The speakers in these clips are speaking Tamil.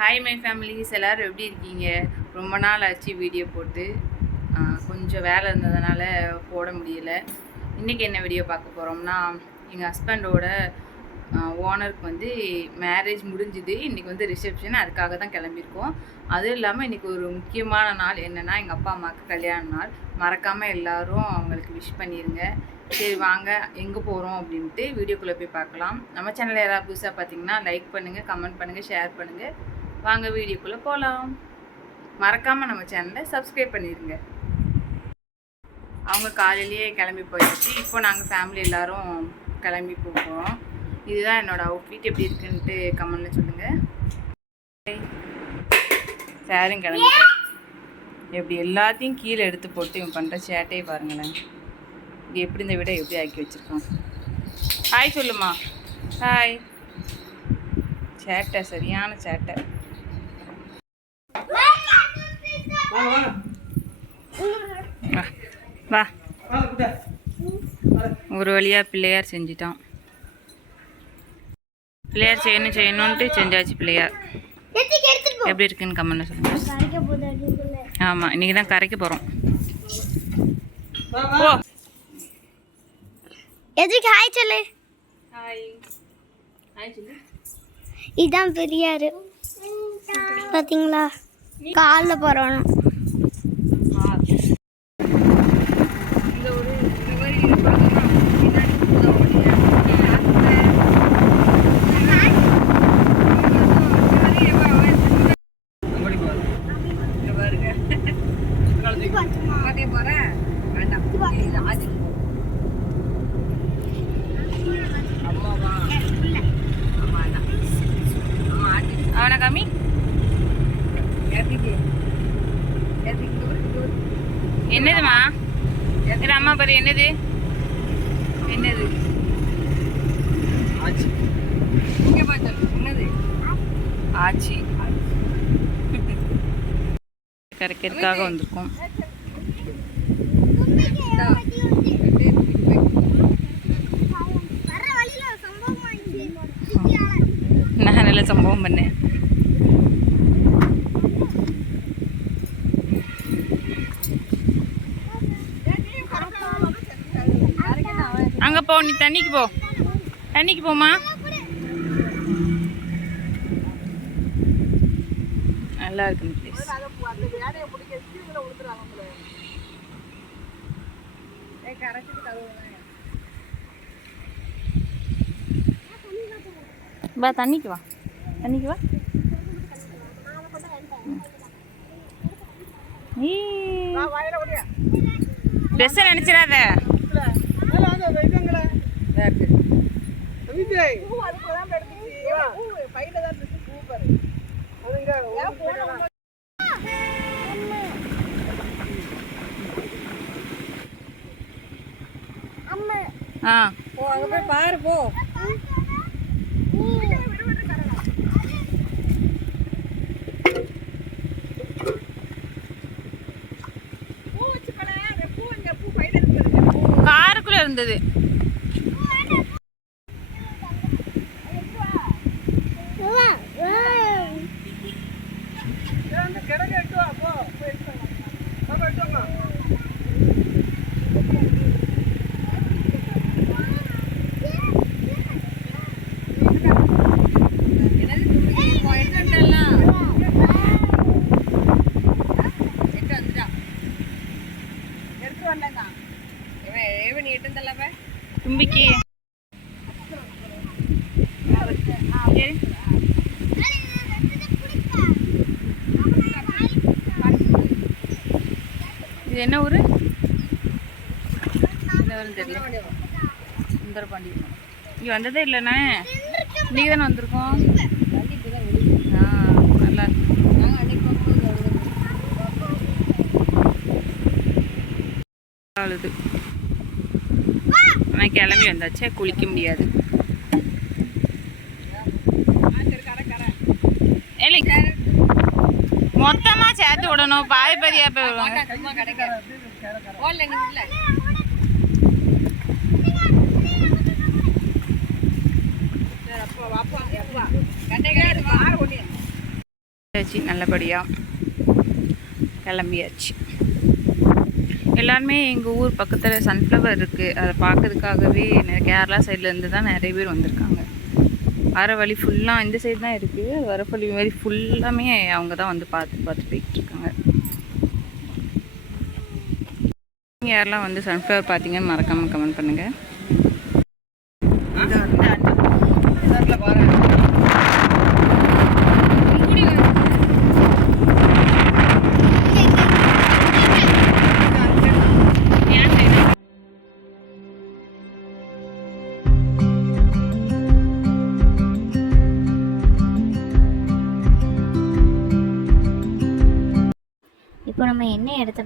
ஹாய் மை ஃபேமிலிஸ் எல்லோரும் எப்படி இருக்கீங்க? ரொம்ப நாள் ஆச்சு வீடியோ போட்டு. கொஞ்சம் வேலை இருந்ததுனால போட முடியலை. இன்றைக்கி என்ன வீடியோ பார்க்க போகிறோம்னா எங்கள் ஹஸ்பண்டோட ஓனருக்கு வந்து மேரேஜ் முடிஞ்சுது. இன்றைக்கி வந்து ரிசப்ஷன் அதுக்காக தான் கிளம்பியிருக்கோம். அதுவும் இல்லாமல் இன்றைக்கி ஒரு முக்கியமான நாள் என்னென்னா எங்கள் அப்பா அம்மாவுக்கு கல்யாண நாள். மறக்காமல் எல்லோரும் அவங்களுக்கு விஷ் பண்ணிடுங்க சரி வாங்க எங்கே போகிறோம் அப்படின்ட்டு வீடியோக்குள்ளே போய் பார்க்கலாம். நம்ம சேனலில் யாராவது புதுசாக பார்த்தீங்கன்னா லைக் பண்ணுங்கள் கமெண்ட் பண்ணுங்கள் ஷேர் பண்ணுங்கள் வாங்க வீடியோக்குள்ளே போகலாம் மறக்காமல் நம்ம சேனலை சப்ஸ்கிரைப் பண்ணிடுங்க அவங்க காலையிலேயே கிளம்பி போயிடுச்சு இப்போ நாங்கள் ஃபேமிலி எல்லாரும் கிளம்பி போகிறோம் இதுதான் என்னோட அவுட்ஃபிட் எப்படி இருக்குன்ட்டு கமெண்ட்ல சொல்லுங்கள் சாரும் கிளம்பிட்டேன் எப்படி எல்லாத்தையும் கீழே எடுத்து போட்டு இவன் பண்ணுற சேட்டையை பாருங்களேன். இது எப்படி இந்த விட எப்படி ஆக்கி வச்சுருக்கான். ஹாய் சொல்லுமா. ஹாய் சேட்டை சரியான சேட்டை வா வா ஒரு வழியாக பிள்ளையார் செஞ்சிட்டான். பிள்ளையார் செய்யணும் செய்யணுன்ட்டு செஞ்சாச்சு பிள்ளையார். எப்படி இருக்குன்னு கமெண்ட்ல சொல்லுங்க. ஆமாம் இன்றைக்கி தான் கரைக்க போகிறோம் ஓ எதுக்கு ஹாய் சொல்லு. ஹாய் ஹாய் சொல்லு. இதான் பெரியாரு. பாத்தீங்களா? காலில் போகிறோம் பாரு என்னது? என்னது? ஆச்சி. இங்க பாத்து என்னது? ஆச்சி. கரைக்கிறதுக்காக வந்திருக்கோம். நான் நல்ல சம்பவம் பண்ணேன் அங்க போ நீ தண்ணிக்கு போ. தண்ணிக்கு போமா நல்லா இருக்கு இந்த place. வா தண்ணிக்கு வா. தண்ணிக்கு வா. ட்ரெஸ் நினைச்சிடாத. ஆ. காருக்குள்ள இருந்தது தும்பிக்கு சரி. இது என்ன ஊர்? என்ன ஊருன்னு தெரியல. சுந்தரபாண்டி. இங்கே வந்ததே இல்லைண்ணே. இன்னைக்கு தானே வந்திருக்கோம். ஆ நல்லா இருக்கு. அழுது நான் கிளம்பி வந்தாச்சே குளிக்க முடியாது. சேர்த்து விடணும். பாய் பாதியா போய் நல்லபடியாக கிளம்பியாச்சு. எல்லாருமே எங்கள் ஊர் பக்கத்தில் சன்ஃப்ளவர் இருக்குது அதை பார்க்கறதுக்காகவே கேரளா சைட்லேருந்து தான் நிறைய பேர் வந்திருக்காங்க. வர வழி ஃபுல்லாக இந்த சைடு தான் இருக்குது வர வழி மாதிரி ஃபுல்லாமே அவங்க தான் வந்து பார்த்து பார்த்து போய்கிட்ருக்காங்க நீங்கள் யாரெல்லாம் வந்து சன்ஃப்ளவர் பார்த்தீங்கன்னு மறக்காமல் கமெண்ட் பண்ணுங்கள்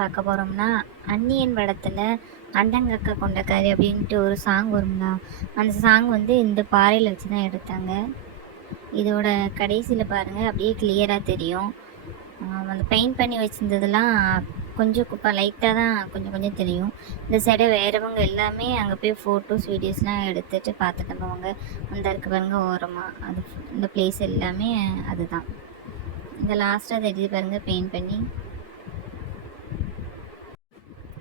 பார்க்க போகிறோம்னா அந்நியன் படத்தில் அண்டங்கக்க கொண்ட கறி அப்படின்ட்டு ஒரு சாங் வருங்களா அந்த சாங் வந்து இந்த பாறையில் வச்சு தான் எடுத்தாங்க. இதோட கடைசியில் பாருங்கள் அப்படியே கிளியராக தெரியும். அந்த பெயிண்ட் பண்ணி வச்சுருந்ததுலாம் கொஞ்சம் குப்பா லைட்டாக தான் கொஞ்சம் கொஞ்சம் தெரியும். இந்த சைடு வேறவங்க எல்லாமே அங்கே போய் ஃபோட்டோஸ் வீடியோஸ்லாம் எடுத்துகிட்டு பார்த்துட்டு போவாங்க அந்த இருக்க பாருங்க ஓரமாக அது இந்த பிளேஸ் எல்லாமே அதுதான். இந்த லாஸ்ட்டாக தெரியுது பாருங்கள் பெயிண்ட் பண்ணி.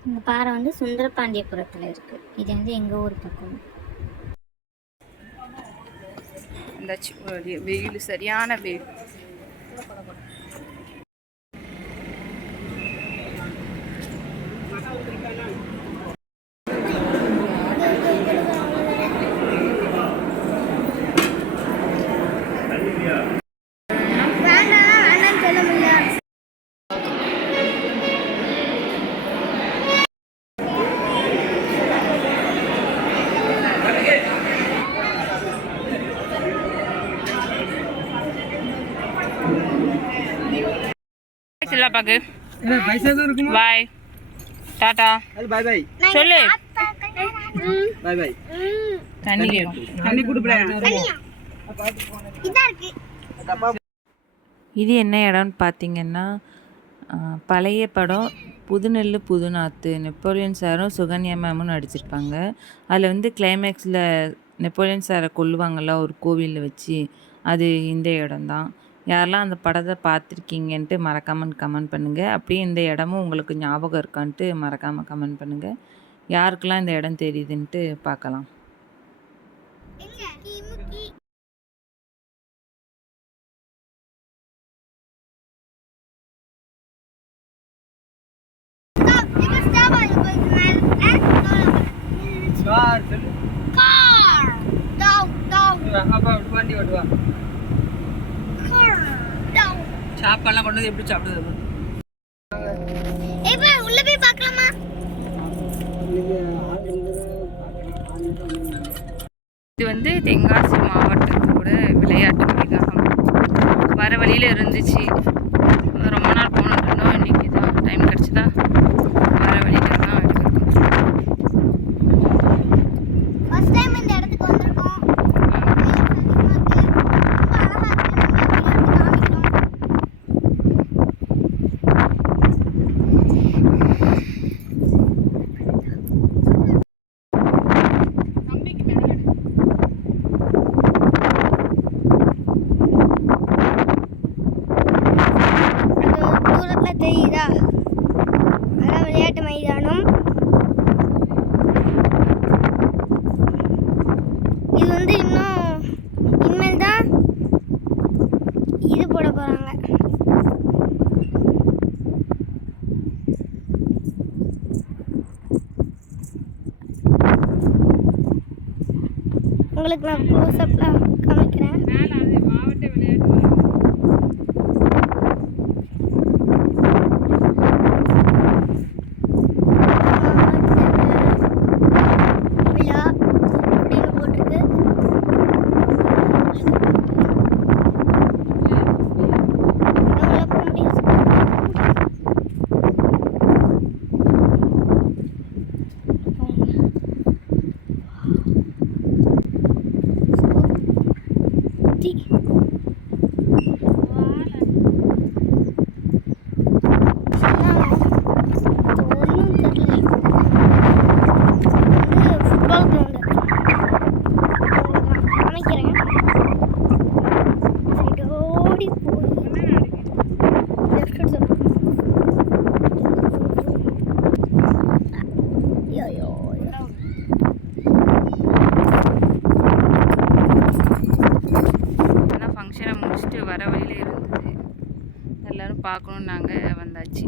இந்த பாறை வந்து சுந்தரபாண்டியபுரத்தில் இருக்குது இது வந்து எங்கள் ஊர் பக்கம். ஒரு வெயில் சரியான வெயில் வேண்டாம் வேண்டாம்னு சொல்ல முடியல சில்லா பாக்கு பாய். டாடா. பாய் பாய். சொல்லு. பாய் பாய். தண்ணி தண்ணி குடுப்பல இது என்ன இடம்னு பார்த்தீங்கன்னா பழைய படம் புதுநெல்லு புதுநாத்து. நெப்போலியன் சாரும் சுகன்யா மேமும் நடிச்சிருப்பாங்க. அதில் வந்து கிளைமேக்ஸில் நெப்போலியன் சாரை கொல்லுவாங்கள்ல ஒரு கோவிலில் வச்சு. அது இந்த இடம்தான். யாரெல்லாம் அந்த படத்தை பார்த்துருக்கீங்கன்ட்டு மறக்காமல் கமெண்ட் பண்ணுங்கள் அப்படியே இந்த இடமும் உங்களுக்கு ஞாபகம் இருக்கான்ட்டு மறக்காமல் கமெண்ட் பண்ணுங்கள் யாருக்கெல்லாம் இந்த இடம் தெரியுதுன்ட்டு பார்க்கலாம். கார் சொல்லு. அப்பா வண்டி ஓட்டுவா. சாப்பாடுலாம் கொண்டு வந்து எப்படி சாப்பிடுது ஏய், பா, உள்ள போய் பார்க்கலாமா? இது வந்து தென்காசி மாவட்டத்தோட விளையாட்டு மைதானம் வர வழியில் இருந்துச்சு ரொம்ப நாள் போனோம் இருந்தோம் இன்னைக்கு தான் டைம் கிடச்சிதா வர வழியில் தான் எடுத்திருக்கோம் ஃபர்ஸ்ட் டைம் இந்த இடத்துக்கு வந்திருக்கோம் ரொம்ப அழகா இருக்கு காமிக்கிறோம் அது தூரத்துல தெரியுதா அதான் விளையாட்டு மைதானம் இது வந்து இன்னும் இனிமேல் தான் இது போட போகிறாங்க உங்களுக்கு நான் க்ளோஸ் அப்ல காமிக்கிறேன் மாவட்ட விளையாட்டு விழா அப்படின்னு போட்டிருக்கு உள்ள போக முடியாது வர வழியில இருந்தது எல்லாரும் பார்க்கணுன்னு நாங்கள் வந்தாச்சு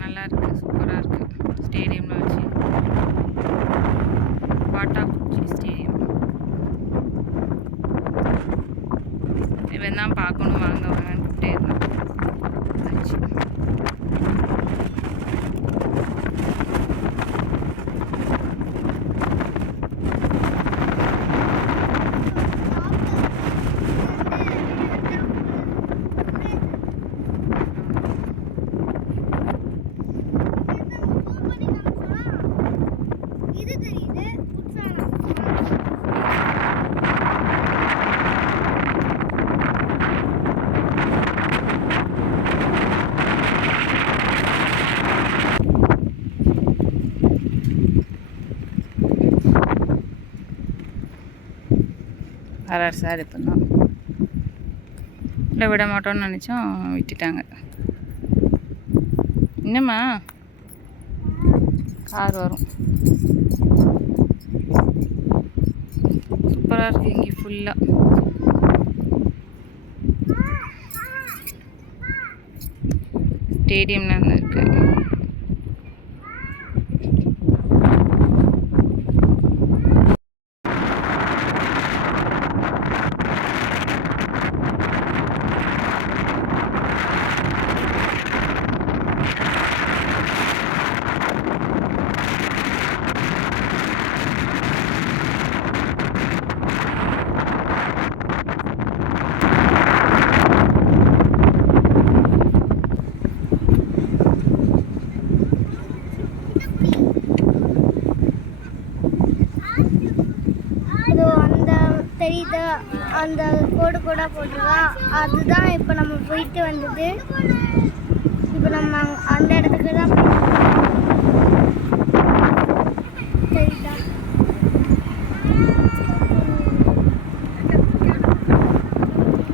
நல்லா இருக்கு சூப்பராக இருக்கு ஸ்டேடியமில் வச்சு பாட்டாக்குச்சி ஸ்டேடியம் இவன் தான் பார்க்கணும் வாங்க வாங்கன்னு கூப்பிட்டே இருந்தான் வந்தாச்சு இது தெரியுது புதுசான வரார் சார் இப்போ இல்லை விட மாட்டோம்னு நினச்சோம் விட்டுட்டாங்க. என்னம்மா? கார் வரும். சூப்பராக இருக்குது இங்கே ஃபுல்லாக ஸ்டேடியம்ல இருக்கு அது அந்த தெரியுது? அந்த கோடு கோடாக போட்டிருக்கா? அதுதான் இப்போ நம்ம போயிட்டு வந்தது. இப்போ நம்ம அந்த இடத்துக்கு தான் போயிட்டு